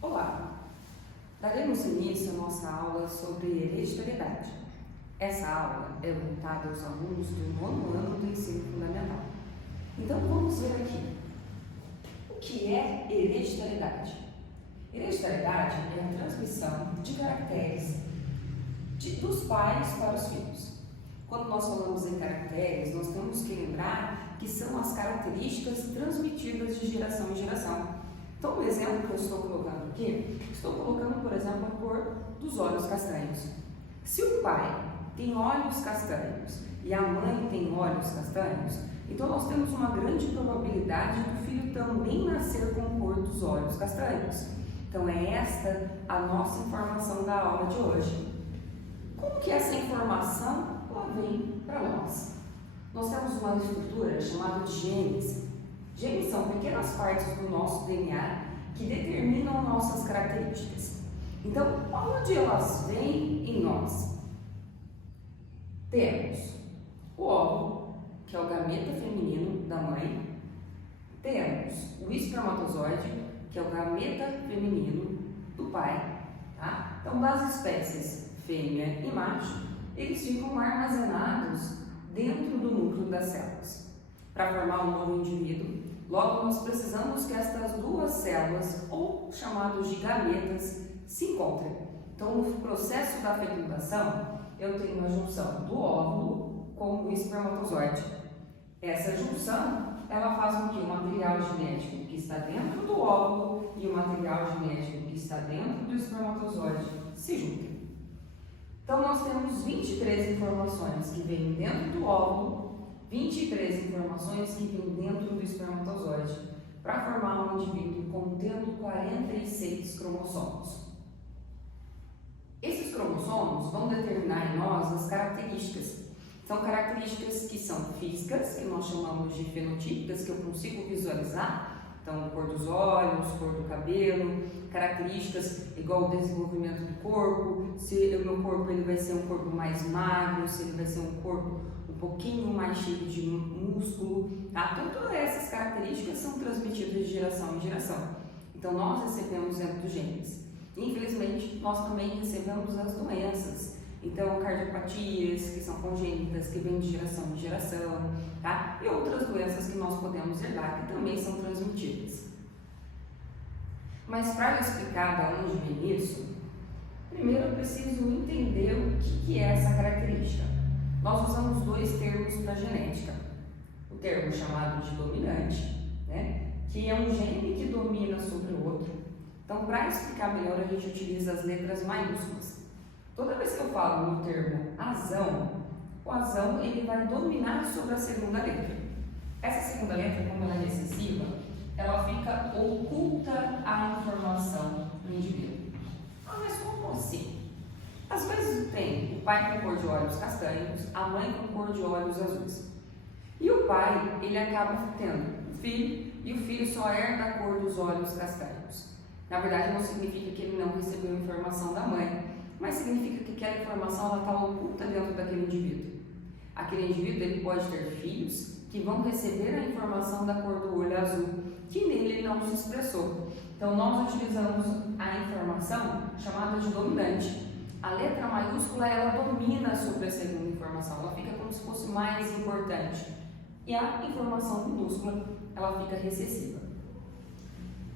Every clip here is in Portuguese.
Olá! Daremos início à nossa aula sobre hereditariedade. Essa aula é voltada aos alunos do 9º ano do ensino fundamental. Então vamos ver aqui. O que é hereditariedade? Hereditariedade é a transmissão de caracteres dos pais para os filhos. Quando nós falamos em caracteres, nós temos que lembrar que são as características transmitidas de geração em geração. Então, o exemplo que eu estou colocando aqui, estou colocando, por exemplo, a cor dos olhos castanhos. Se o pai tem olhos castanhos e a mãe tem olhos castanhos, então nós temos uma grande probabilidade do filho também nascer com a cor dos olhos castanhos. Então, é esta a nossa informação da aula de hoje. Como que essa informação vem para nós? Nós temos uma estrutura chamada de genes. Genes são pequenas partes do nosso DNA que determinam nossas características. Então, onde elas vêm em nós? Temos o óvulo, que é o gameta feminino da mãe. Temos o espermatozoide, que é o gameta feminino do pai. Tá? Então, das espécies fêmea e macho, eles ficam armazenados dentro do núcleo das células. Para formar um novo indivíduo, logo nós precisamos que estas duas células, ou chamados de gametas, se encontrem. Então, no processo da fecundação, eu tenho a junção do óvulo com o espermatozoide. Essa junção, ela faz com que o material genético que está dentro do óvulo e o material genético que está dentro do espermatozoide se juntem. Então, nós temos 23 informações que vêm dentro do óvulo, 23 informações que vêm dentro do espermatozoide, para formar um indivíduo contendo 46 cromossomos. Esses cromossomos vão determinar em nós as características. São características que são físicas, que nós chamamos de fenotípicas, que eu consigo visualizar. Então, cor dos olhos, cor do cabelo, características igual o desenvolvimento do corpo, se o meu corpo ele vai ser um corpo mais magro, se ele vai ser um corpo um pouquinho mais cheio de músculo, tá? Então, todas essas características são transmitidas de geração em geração. Então, nós recebemos dentro dos genes. Infelizmente, nós também recebemos as doenças. Então, cardiopatias, que são congênitas, que vêm de geração em geração, tá? E outras doenças que nós podemos herdar, que também são transmitidas. Mas para eu explicar de onde vem isso, primeiro eu preciso entender o que é essa característica. Nós usamos dois termos para genética. O termo chamado de dominante, né? Que é um gene que domina sobre o outro. Então, para explicar melhor, a gente utiliza as letras maiúsculas. Toda vez que eu falo no termo azão, o azão ele vai dominar sobre a segunda letra. Essa segunda letra, como ela é recessiva, ela fica oculta à informação do indivíduo. Mas como assim? Às vezes tem o pai com cor de olhos castanhos, a mãe com cor de olhos azuis. E o pai, ele acaba tendo um filho, e o filho só herda a cor dos olhos castanhos. Na verdade, não significa que ele não recebeu informação da mãe, mas significa que aquela informação está oculta dentro daquele indivíduo. Aquele indivíduo ele pode ter filhos que vão receber a informação da cor do olho azul, que nele ele não se expressou. Então, nós utilizamos a informação chamada de dominante. A letra maiúscula, ela domina sobre a segunda informação, ela fica como se fosse mais importante. E a informação minúscula, ela fica recessiva.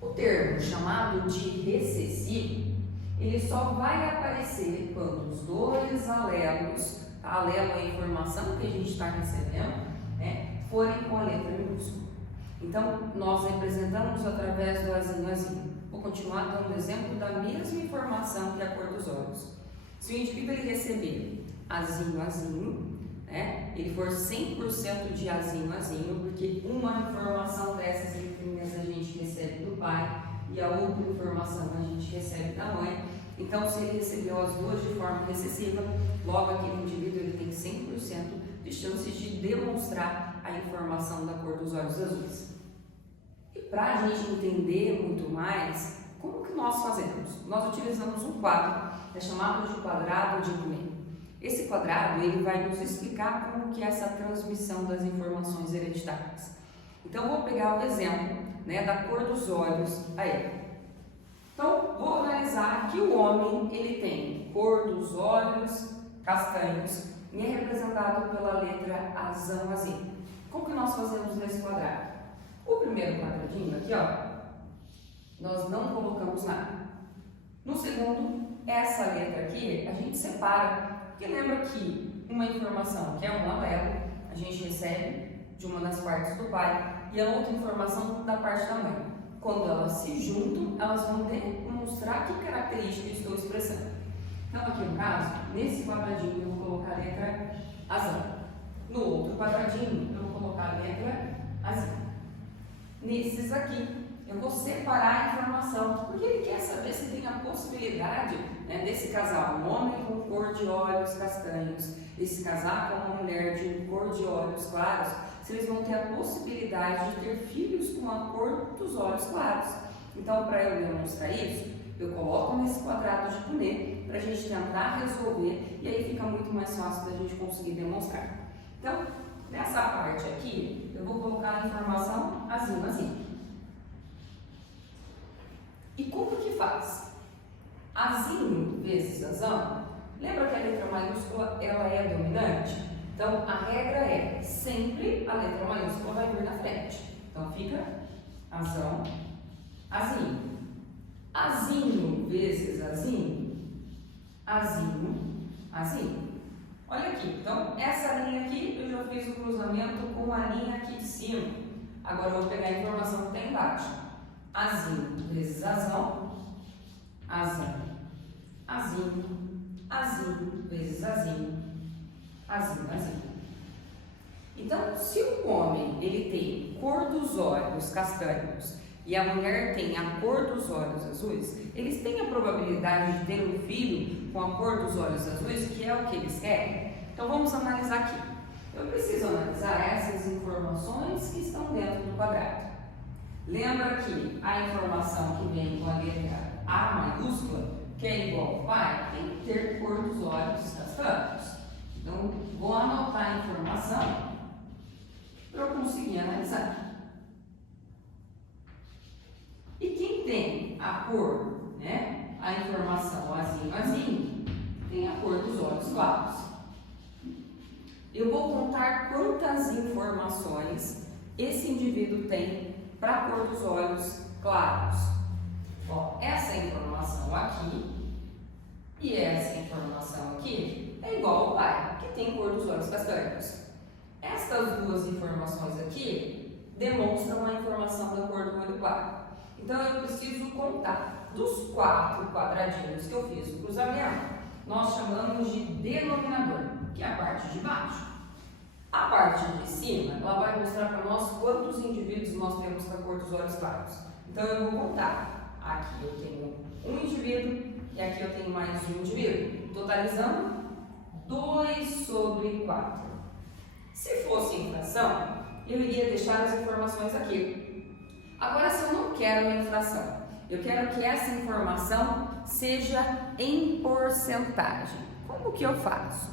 O termo chamado de recessivo, ele só vai aparecer quando os dois alelos, alelo é a informação que a gente está recebendo, né, forem com a letra minúscula. Então, nós representamos através do azinho. Vou continuar dando exemplo da mesma informação que a cor dos olhos. Se o indivíduo ele receber azinho, né, ele for 100% de azinho, porque uma informação dessas letrinhas a gente recebe do pai e a outra informação a gente recebe da mãe. Então, se ele recebeu as duas de forma recessiva, logo aquele indivíduo ele tem 100% de chances de demonstrar a informação da cor dos olhos azuis. E para a gente entender muito mais, como que nós fazemos? Nós utilizamos um quadro, é chamado de quadrado de Gouin. Esse quadrado ele vai nos explicar como que é essa transmissão das informações hereditárias. Então, vou pegar o exemplo, né, da cor dos olhos aí. Então, vou analisar que o homem, ele tem cor dos olhos castanhos e é representado pela letra azão, azinho. Como que nós fazemos nesse quadrado? O primeiro quadradinho aqui, ó, nós não colocamos nada. No segundo, essa letra aqui, a gente separa, porque lembra que uma informação que é um alelo, a gente recebe de uma das partes do pai, e a outra informação da parte da mãe. Quando elas se juntam, elas vão demonstrar que característica eu estou expressando. Então, aqui no caso, nesse quadradinho eu vou colocar a letra azul. No outro quadradinho, eu vou colocar a letra azul. Nesses aqui, eu vou separar a informação, porque ele quer saber se tem a possibilidade, né, desse casar um homem com cor de olhos castanhos, esse casar com uma mulher de cor de olhos claros, se eles vão ter a possibilidade de ter filhos com a cor dos olhos claros. Então, para eu demonstrar isso, eu coloco nesse quadrado de Punnett para a gente tentar resolver e aí fica muito mais fácil da gente conseguir demonstrar. Então, nessa parte aqui, eu vou colocar a informação assim. E como que faz? Azinho vezes azão, lembra que a letra maiúscula ela é dominante? Então, a regra é sempre a letra maiúscula vai vir na frente. Então, fica azão, azinho. Azinho vezes azinho, azinho, azinho. Olha aqui, então, essa linha aqui eu já fiz o cruzamento com a linha aqui de cima. Agora, eu vou pegar a informação que tem embaixo. Azinho vezes azão, azão, azinho, azinho vezes azinho, azinho, azinho. Então, se o homem ele tem cor dos olhos castanhos e a mulher tem a cor dos olhos azuis, eles têm a probabilidade de ter um filho com a cor dos olhos azuis, que é o que eles querem. Então, vamos analisar aqui. Eu preciso analisar essas informações que estão dentro do quadrado. Lembra que a informação que vem com a letra A maiúscula, que é igual ao pai, tem que ter cor dos olhos castanhos. Então, vou anotar a informação para eu conseguir analisar. E quem tem a cor, né, a informação azinho, tem a cor dos olhos claros. Eu vou contar quantas informações esse indivíduo tem para a cor dos olhos claros. Ó, essa informação aqui e essa informação aqui é igual ao pai, que tem cor dos olhos castanhos. Estas duas informações aqui demonstram a informação da cor do olho claro. Então, eu preciso contar dos 4 quadradinhos que eu fiz o cruzamento, nós chamamos de denominador, que é a parte de baixo. A parte de cima, ela vai mostrar para nós quantos indivíduos nós temos com a cor dos olhos claros. Então, eu vou contar. Aqui eu tenho um indivíduo e aqui eu tenho mais um indivíduo. Totalizando 2 sobre 4. Se fosse em fração, eu iria deixar as informações aqui. Agora, se eu não quero uma fração, eu quero que essa informação seja em porcentagem. Como que eu faço?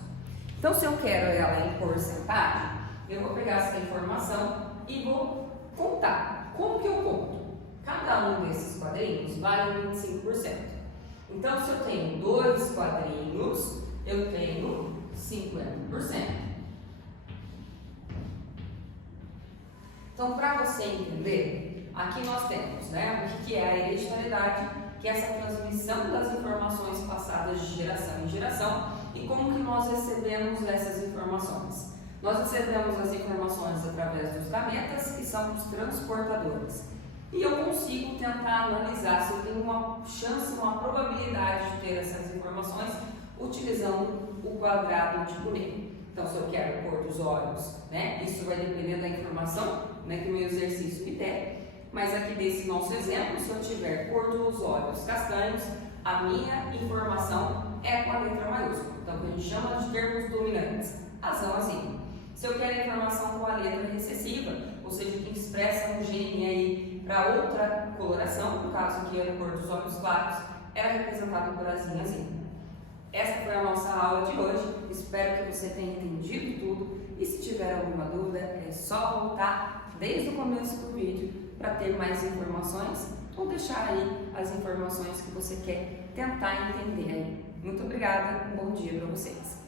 Então, se eu quero ela em porcentagem, eu vou pegar essa informação e vou contar. Como que eu conto? Cada um desses quadrinhos vale 25%. Então, se eu tenho 2 quadrinhos, eu tenho 50%. Então, para você entender, aqui nós temos, né, o que é a hereditariedade, que é essa transmissão das informações passadas de geração em geração, e como que nós recebemos essas informações. Nós recebemos as informações através dos gametas, que são os transportadores. E eu consigo tentar analisar se eu tenho uma chance, uma probabilidade de ter essas informações utilizando o quadrado de Punnett. Então, se eu quero a cor dos olhos, né, isso vai depender da informação, né, que o meu exercício me der. Mas aqui desse nosso exemplo, se eu tiver cor dos olhos castanhos, a minha informação é com a letra maiúscula. Então, que a gente chama de termos dominantes, azão, azinho. Se eu quero a informação com a letra recessiva, ou seja, que expressa um gene aí para outra coloração, no caso aqui é a cor dos olhos claros, era representado por azinho, azinho. Essa foi a nossa aula de hoje. Espero que você tenha entendido tudo. E se tiver alguma dúvida, é só voltar desde o começo do vídeo para ter mais informações ou deixar aí as informações que você quer tentar entender aí. Muito obrigada, um bom dia para vocês.